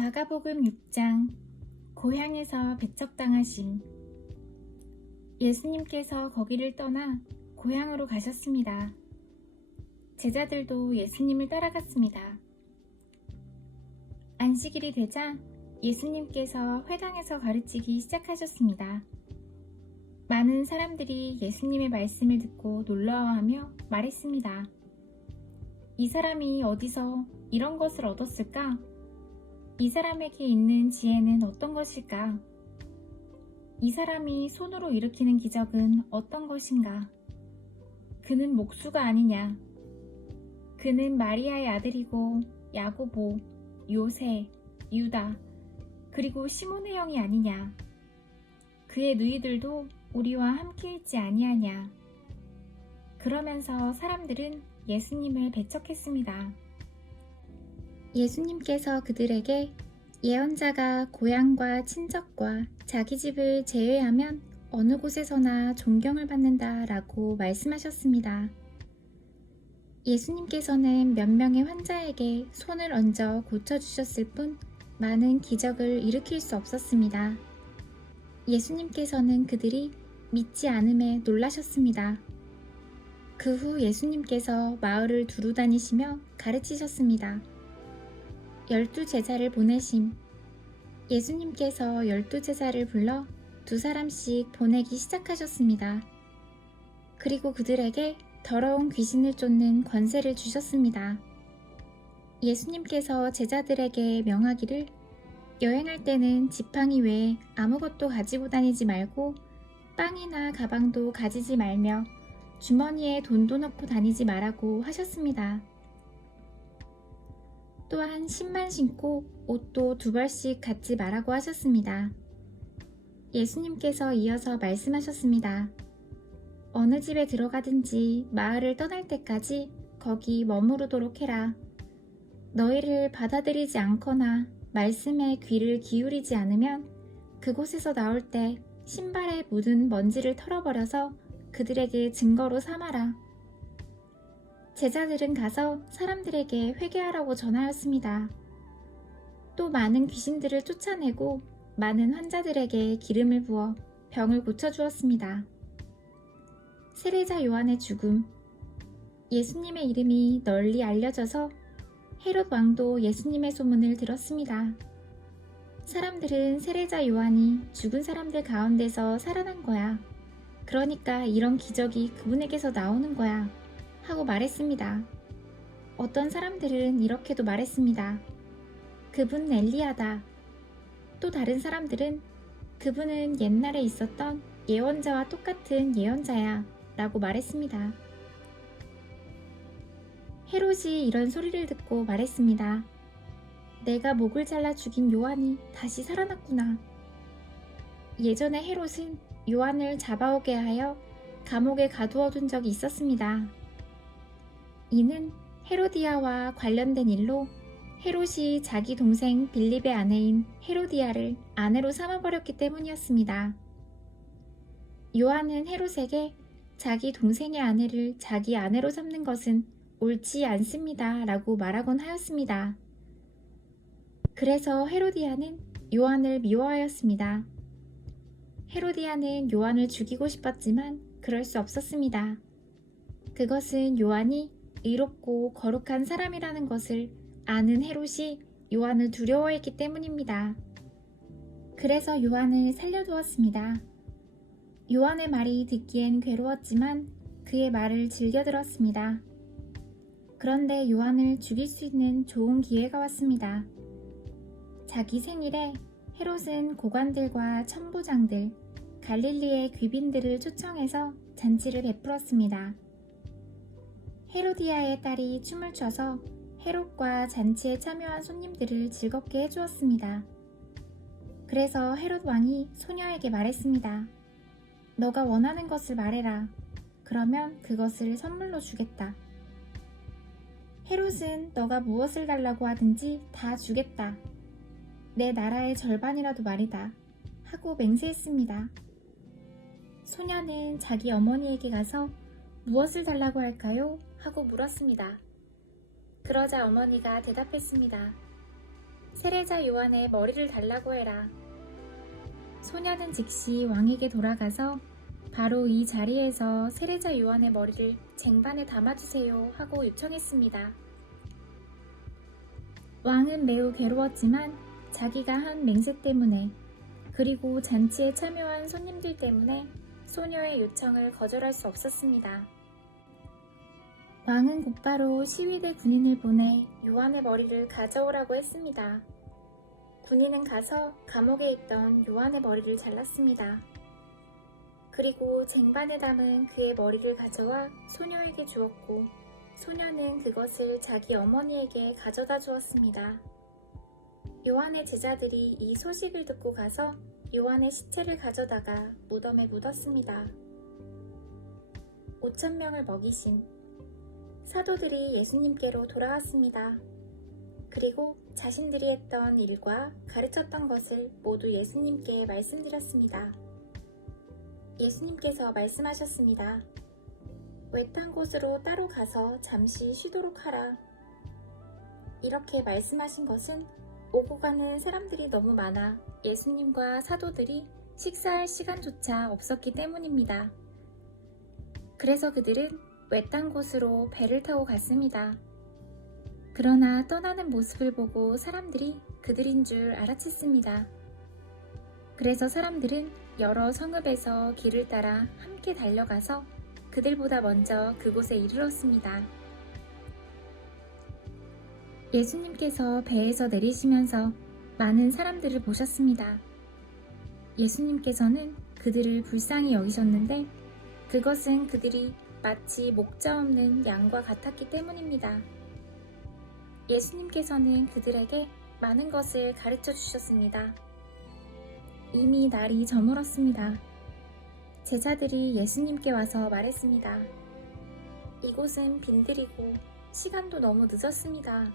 마가복음 6장 고향에서 배척당하심. 예수님께서 거기를 떠나 고향으로 가셨습니다. 제자들도 예수님을 따라갔습니다. 안식일이 되자 예수님께서 회당에서 가르치기 시작하셨습니다. 많은 사람들이 예수님의 말씀을 듣고 놀라워하며 말했습니다. 이 사람이 어디서 이런 것을 얻었을까? 이 사람에게 있는 지혜는 어떤 것일까? 이 사람이 손으로 일으키는 기적은 어떤 것인가? 그는 목수가 아니냐? 그는 마리아의 아들이고 야고보, 요세, 유다, 그리고 시몬의 형이 아니냐? 그의 누이들도 우리와 함께 있지 아니하냐? 그러면서 사람들은 예수님을 배척했습니다. 예수님께서 그들에게 예언자가 고향과 친척과 자기 집을 제외하면 어느 곳에서나 존경을 받는다 라고 말씀하셨습니다. 예수님께서는 몇 명의 환자에게 손을 얹어 고쳐주셨을 뿐 많은 기적을 일으킬 수 없었습니다. 예수님께서는 그들이 믿지 않음에 놀라셨습니다. 그 후 예수님께서 마을을 두루 다니시며 가르치셨습니다. 12제자를 보내심. 예수님께서 12제자를 불러 2사람씩 보내기 시작하셨습니다. 그리고 그들에게 더러운 귀신을 쫓는 권세를 주셨습니다. 예수님께서 제자들에게 명하기를 여행할 때는 지팡이 외에 아무것도 가지고 다니지 말고 빵이나 가방도 가지지 말며 주머니에 돈도 넣고 다니지 말라고 하셨습니다. 또한 신만 신고 옷도 2벌씩 갖지 말라고 하셨습니다. 예수님께서 이어서 말씀하셨습니다. 어느 집에 들어가든지 마을을 떠날 때까지 거기 머무르도록 해라. 너희를 받아들이지 않거나 말씀에 귀를 기울이지 않으면 그곳에서 나올 때 신발에 묻은 먼지를 털어버려서 그들에게 증거로 삼아라. 제자들은 가서 사람들에게 회개하라고 전하였습니다. 또 많은 귀신들을 쫓아내고 많은 환자들에게 기름을 부어 병을 고쳐주었습니다. 세례자 요한의 죽음. 예수님의 이름이 널리 알려져서 헤롯 왕도 예수님의 소문을 들었습니다. 사람들은 세례자 요한이 죽은 사람들 가운데서 살아난 거야. 그러니까 이런 기적이 그분에게서 나오는 거야. 하고 말했습니다. 어떤 사람들은 이렇게도 말했습니다. 그분 엘리야다. 또 다른 사람들은 그분은 옛날에 있었던 예언자와 똑같은 예언자야 라고 말했습니다. 헤롯이 이런 소리를 듣고 말했습니다. 내가 목을 잘라 죽인 요한이 다시 살아났구나. 예전에 헤롯은 요한을 잡아오게 하여 감옥에 가두어둔 적이 있었습니다. 이는 헤로디아와 관련된 일로 헤롯이 자기 동생 빌립의 아내인 헤로디아를 아내로 삼아버렸기 때문이었습니다. 요한은 헤롯에게 자기 동생의 아내를 자기 아내로 삼는 것은 옳지 않습니다 라고 말하곤 하였습니다. 그래서 헤로디아는 요한을 미워하였습니다. 헤로디아는 요한을 죽이고 싶었지만 그럴 수 없었습니다. 그것은 요한이 의롭고 거룩한 사람이라는 것을 아는 헤롯이 요한을 두려워했기 때문입니다. 그래서 요한을 살려두었습니다. 요한의 말이 듣기엔 괴로웠지만 그의 말을 즐겨 들었습니다. 그런데 요한을 죽일 수 있는 좋은 기회가 왔습니다. 자기 생일에 헤롯은 고관들과 천부장들, 갈릴리의 귀빈들을 초청해서 잔치를 베풀었습니다. 헤로디아의 딸이 춤을 춰서 헤롯과 잔치에 참여한 손님들을 즐겁게 해주었습니다. 그래서 헤롯 왕이 소녀에게 말했습니다. 너가 원하는 것을 말해라. 그러면 그것을 선물로 주겠다. 헤롯은 너가 무엇을 달라고 하든지 다 주겠다. 내 나라의 절반이라도 말이다. 하고 맹세했습니다. 소녀는 자기 어머니에게 가서 무엇을 달라고 할까요? 하고 물었습니다. 그러자 어머니가 대답했습니다. 세례자 요한의 머리를 달라고 해라. 소녀는 즉시 왕에게 돌아가서 바로 이 자리에서 세례자 요한의 머리를 쟁반에 담아주세요 하고 요청했습니다. 왕은 매우 괴로웠지만 자기가 한 맹세 때문에 그리고 잔치에 참여한 손님들 때문에 소녀의 요청을 거절할 수 없었습니다. 왕은 곧바로 시위대 군인을 보내 요한의 머리를 가져오라고 했습니다. 군인은 가서 감옥에 있던 요한의 머리를 잘랐습니다. 그리고 쟁반에 담은 그의 머리를 가져와 소녀에게 주었고 소녀는 그것을 자기 어머니에게 가져다 주었습니다. 요한의 제자들이 이 소식을 듣고 가서 요한의 시체를 가져다가 무덤에 묻었습니다. 5,000명을 먹이신 사도들이 예수님께로 돌아왔습니다. 그리고 자신들이 했던 일과 가르쳤던 것을 모두 예수님께 말씀드렸습니다. 예수님께서 말씀하셨습니다. 외딴 곳으로 따로 가서 잠시 쉬도록 하라. 이렇게 말씀하신 것은 오고 가는 사람들이 너무 많아 예수님과 사도들이 식사할 시간조차 없었기 때문입니다. 그래서 그들은 외딴 곳으로 배를 타고 갔습니다. 그러나 떠나는 모습을 보고 사람들이 그들인 줄 알아챘습니다. 그래서 사람들은 여러 성읍에서 길을 따라 함께 달려가서 그들보다 먼저 그곳에 이르렀습니다. 예수님께서 배에서 내리시면서 많은 사람들을 보셨습니다. 예수님께서는 그들을 불쌍히 여기셨는데 그것은 그들이 마치 목자 없는 양과 같았기 때문입니다. 예수님께서는 그들에게 많은 것을 가르쳐 주셨습니다. 이미 날이 저물었습니다. 제자들이 예수님께 와서 말했습니다. 이곳은 빈들이고 시간도 너무 늦었습니다.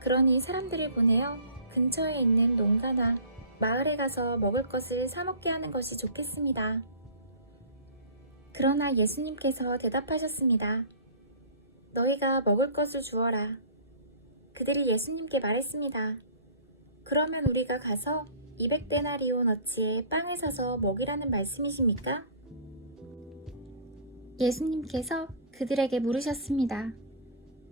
그러니 사람들을 보내어 근처에 있는 농가나 마을에 가서 먹을 것을 사 먹게 하는 것이 좋겠습니다. 그러나 예수님께서 대답하셨습니다. 너희가 먹을 것을 주어라. 그들이 예수님께 말했습니다. 그러면 우리가 가서 200데나리온 어치의 빵을 사서 먹이라는 말씀이십니까? 예수님께서 그들에게 물으셨습니다.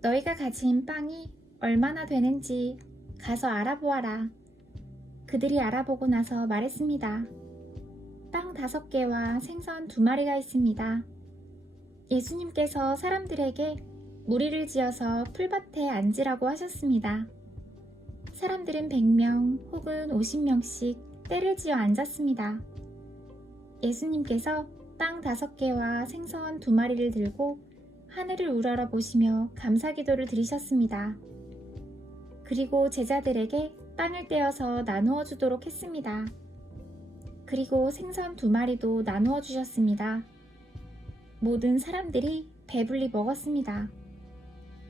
너희가 가진 빵이 얼마나 되는지 가서 알아보아라. 그들이 알아보고 나서 말했습니다. 빵 5개와 생선 2마리가 있습니다. 예수님께서 사람들에게 무리를 지어서 풀밭에 앉으라고 하셨습니다. 사람들은 100명 혹은 50명씩 때를 지어 앉았습니다. 예수님께서 빵 5개와 생선 2마리를 들고 하늘을 우러러 보시며 감사기도를 드리셨습니다. 그리고 제자들에게 빵을 떼어서 나누어 주도록 했습니다. 그리고 생선 2마리도 나누어 주셨습니다. 모든 사람들이 배불리 먹었습니다.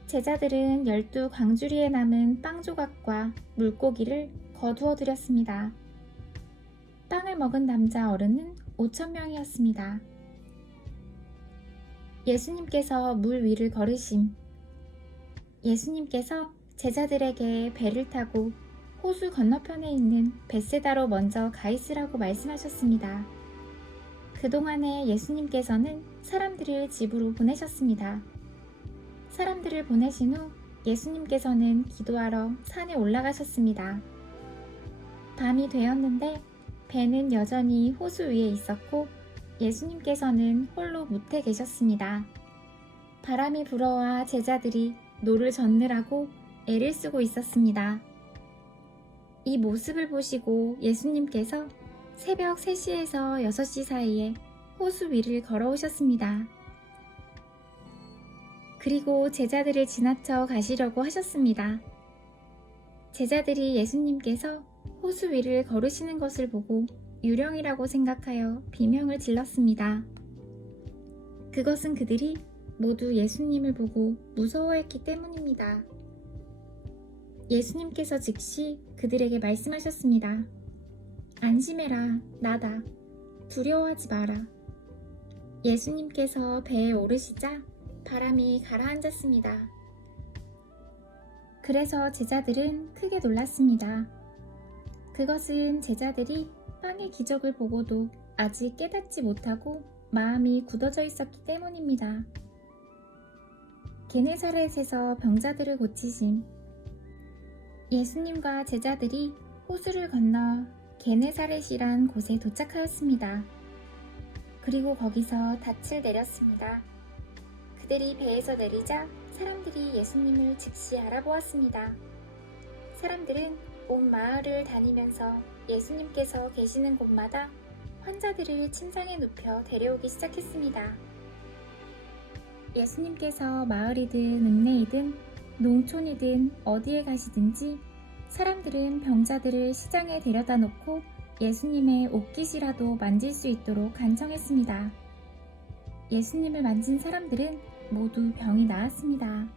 제자들은 12광주리에 남은 빵 조각과 물고기를 거두어 드렸습니다. 빵을 먹은 남자 어른은 5,000명이었습니다. 예수님께서 물 위를 걸으심. 예수님께서 제자들에게 배를 타고 호수 건너편에 있는 벳세다로 먼저 가 있으라고 말씀하셨습니다. 그동안에 예수님께서는 사람들을 집으로 보내셨습니다. 사람들을 보내신 후 예수님께서는 기도하러 산에 올라가셨습니다. 밤이 되었는데 배는 여전히 호수 위에 있었고 예수님께서는 홀로 무태 계셨습니다. 바람이 불어와 제자들이 노를 젓느라고 애를 쓰고 있었습니다. 이 모습을 보시고 예수님께서 새벽 3시에서 6시 사이에 호수 위를 걸어오셨습니다. 그리고 제자들을 지나쳐 가시려고 하셨습니다. 제자들이 예수님께서 호수 위를 걸으시는 것을 보고 유령이라고 생각하여 비명을 질렀습니다. 그것은 그들이 모두 예수님을 보고 무서워했기 때문입니다. 예수님께서 즉시 그들에게 말씀하셨습니다. 안심해라, 나다. 두려워하지 마라. 예수님께서 배에 오르시자 바람이 가라앉았습니다. 그래서 제자들은 크게 놀랐습니다. 그것은 제자들이 빵의 기적을 보고도 아직 깨닫지 못하고 마음이 굳어져 있었기 때문입니다. 게네사렛에서 병자들을 고치심. 예수님과 제자들이 호수를 건너 게네사렛이란 곳에 도착하였습니다. 그리고 거기서 닻을 내렸습니다. 그들이 배에서 내리자 사람들이 예수님을 즉시 알아보았습니다. 사람들은 온 마을을 다니면서 예수님께서 계시는 곳마다 환자들을 침상에 눕혀 데려오기 시작했습니다. 예수님께서 마을이든 읍내이든 농촌이든 어디에 가시든지 사람들은 병자들을 시장에 데려다 놓고 예수님의 옷깃이라도 만질 수 있도록 간청했습니다. 예수님을 만진 사람들은 모두 병이 나았습니다.